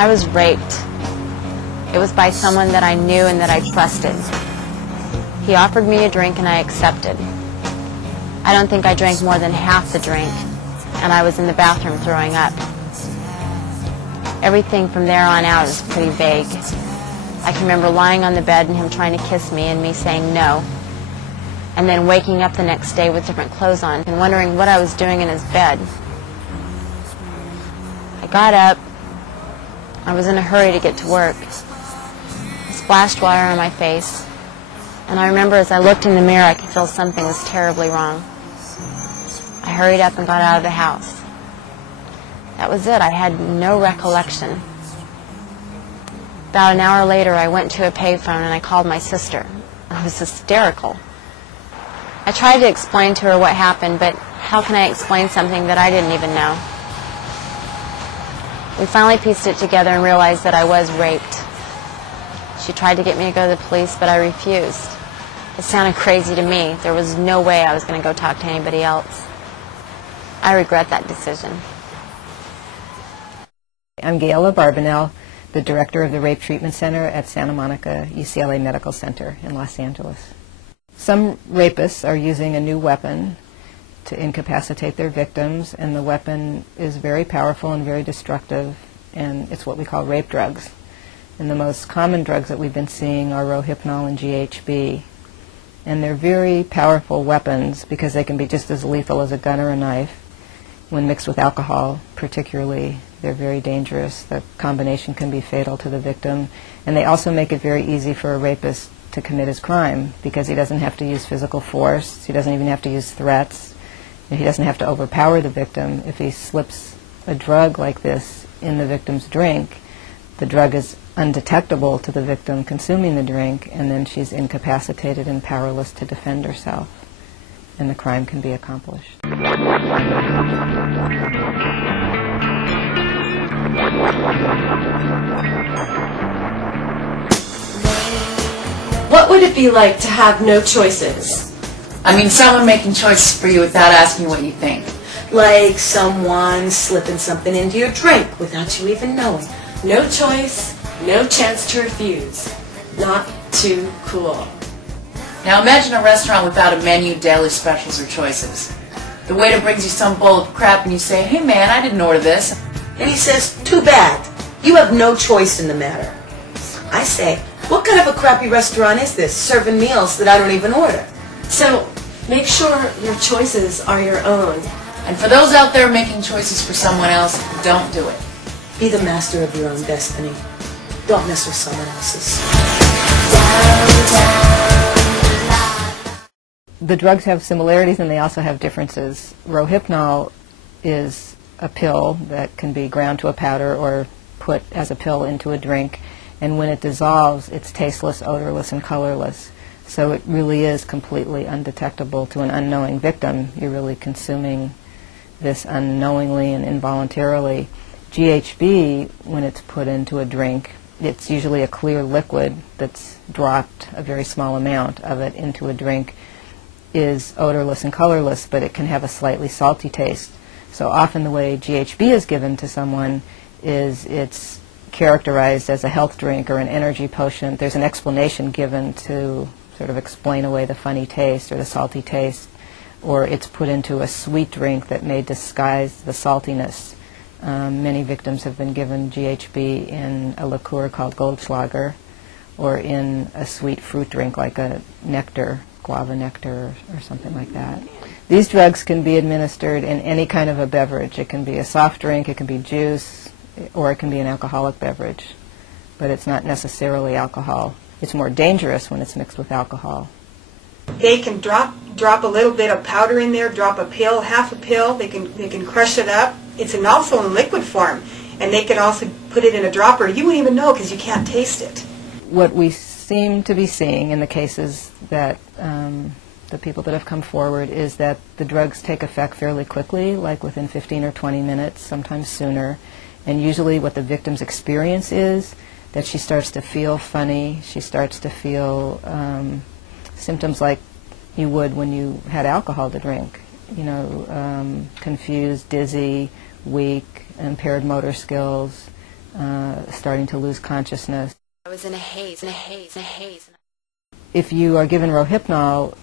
I was raped. It was by someone that I knew and that I trusted. He offered me a drink and I accepted. I don't think I drank more than half the drink, and I was in the bathroom throwing up. Everything from there on out is pretty vague. I can remember lying on the bed and him trying to kiss me and me saying no, and then waking up the next day with different clothes on and wondering what I was doing in his bed. I got up. I was in a hurry to get to work. I splashed water on my face, and I remember as I looked in the mirror I could feel something was terribly wrong. I hurried up and got out of the house. That was it. I had no recollection. About an hour later I went to a payphone and I called my sister. I was hysterical. I tried to explain to her what happened, but how can I explain something that I didn't even know? We finally pieced it together and realized that I was raped. She tried to get me to go to the police, but I refused. It sounded crazy to me. There was no way I was going to go talk to anybody else. I regret that decision. I'm Gayla Barbanel, the director of the Rape Treatment Center at Santa Monica UCLA Medical Center in Los Angeles. Some rapists are using a new weapon to incapacitate their victims, and the weapon is very powerful and very destructive, and it's what we call rape drugs. And the most common drugs that we've been seeing are Rohypnol and GHB. And they're very powerful weapons because they can be just as lethal as a gun or a knife. When mixed with alcohol, particularly, they're very dangerous. The combination can be fatal to the victim. And they also make it very easy for a rapist to commit his crime because he doesn't have to use physical force. He doesn't even have to use threats. He doesn't have to overpower the victim. If he slips a drug like this in the victim's drink, the drug is undetectable to the victim consuming the drink, and then she's incapacitated and powerless to defend herself, and the crime can be accomplished. What would it be like to have no choices? I mean, someone making choices for you without asking what you think. Like someone slipping something into your drink without you even knowing. No choice, no chance to refuse. Not too cool. Now imagine a restaurant without a menu, daily specials, or choices. The waiter brings you some bowl of crap and you say, "Hey man, I didn't order this." And he says, "Too bad. You have no choice in the matter." I say, "What kind of a crappy restaurant is this, serving meals that I don't even order?" So, make sure your choices are your own. And for those out there making choices for someone else, don't do it. Be the master of your own destiny. Don't mess with someone else's. The drugs have similarities and they also have differences. Rohypnol is a pill that can be ground to a powder or put as a pill into a drink, and when it dissolves, it's tasteless, odorless, and colorless. So it really is completely undetectable to an unknowing victim. You're really consuming this unknowingly and involuntarily. GHB, when it's put into a drink, it's usually a clear liquid that's dropped, a very small amount of it into a drink, is odorless and colorless, but it can have a slightly salty taste. So often the way GHB is given to someone is it's characterized as a health drink or an energy potion. There's an explanation given to sort of explain away the funny taste or the salty taste, or it's put into a sweet drink that may disguise the saltiness. Many victims have been given GHB in a liqueur called Goldschlager, or in a sweet fruit drink like a nectar, guava nectar or something like that. These drugs can be administered in any kind of a beverage. It can be a soft drink, it can be juice, or it can be an alcoholic beverage. but it's not necessarily alcohol. It's more dangerous when it's mixed with alcohol. They can drop a little bit of powder in there, drop a pill, half a pill. They can crush it up. It's also in liquid form, and they can also put it in a dropper. You wouldn't even know because you can't taste it. What we seem to be seeing in the cases that the people that have come forward is that the drugs take effect fairly quickly, like within 15 or 20 minutes, sometimes sooner. And usually what the victim's experience is that she starts to feel funny, she starts to feel symptoms like you would when you had alcohol to drink. You know, confused, dizzy, weak, impaired motor skills, starting to lose consciousness. I was in a haze, in a haze, in a haze. If you are given Rohypnol,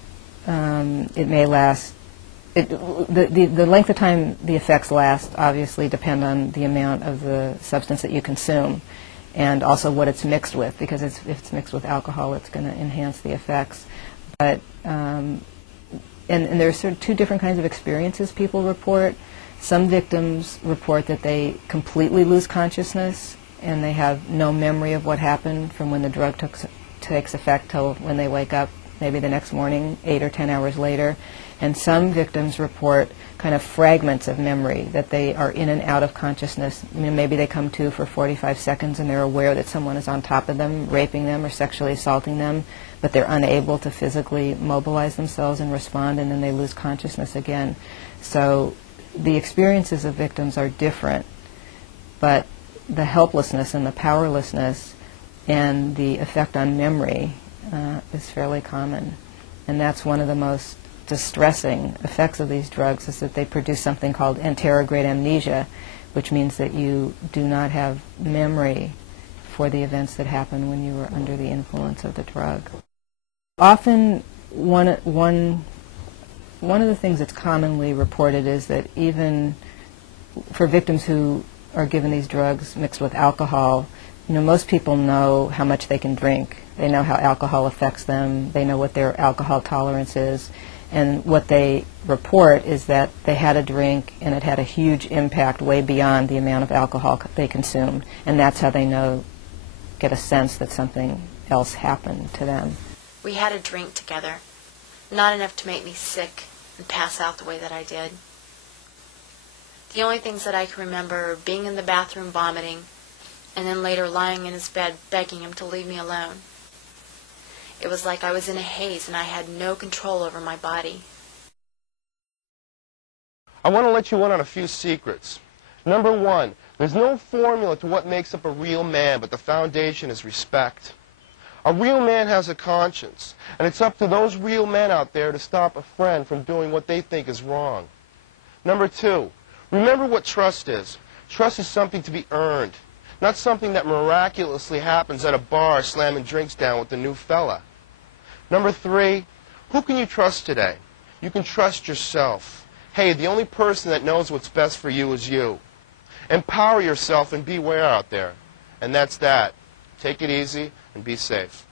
it may last. The length of time the effects last obviously depend on the amount of the substance that you consume, and also what it's mixed with. Because if it's mixed with alcohol, it's going to enhance the effects. But and there's sort of two different kinds of experiences people report. Some victims report that they completely lose consciousness and they have no memory of what happened from when the drug takes effect till when they wake up, maybe the next morning, 8 or 10 hours later. And some victims report kind of fragments of memory, that they are in and out of consciousness. I mean, maybe they come to for 45 seconds and they're aware that someone is on top of them, raping them or sexually assaulting them, but they're unable to physically mobilize themselves and respond, and then they lose consciousness again. So the experiences of victims are different, but the helplessness and the powerlessness and the effect on memory is fairly common. And that's one of the most distressing effects of these drugs, is that they produce something called anterograde amnesia, which means that you do not have memory for the events that happened when you were under the influence of the drug. Often one of the things that's commonly reported is that even for victims who are given these drugs mixed with alcohol, you know, most people know how much they can drink. They know how alcohol affects them. They know what their alcohol tolerance is. And what they report is that they had a drink and it had a huge impact way beyond the amount of alcohol they consumed. And that's how they get a sense that something else happened to them. We had a drink together, not enough to make me sick and pass out the way that I did. The only things that I can remember are being in the bathroom vomiting, and then later lying in his bed begging him to leave me alone. It was like I was in a haze and I had no control over my body. I want to let you in on a few secrets. Number one, there's no formula to what makes up a real man, but the foundation is respect. A real man has a conscience, and it's up to those real men out there to stop a friend from doing what they think is wrong. Number two, remember what trust is. Trust is something to be earned, not something that miraculously happens at a bar slamming drinks down with the new fella. Number three, who can you trust today? You can trust yourself. Hey, the only person that knows what's best for you is you. Empower yourself and beware out there. And that's that. Take it easy and be safe.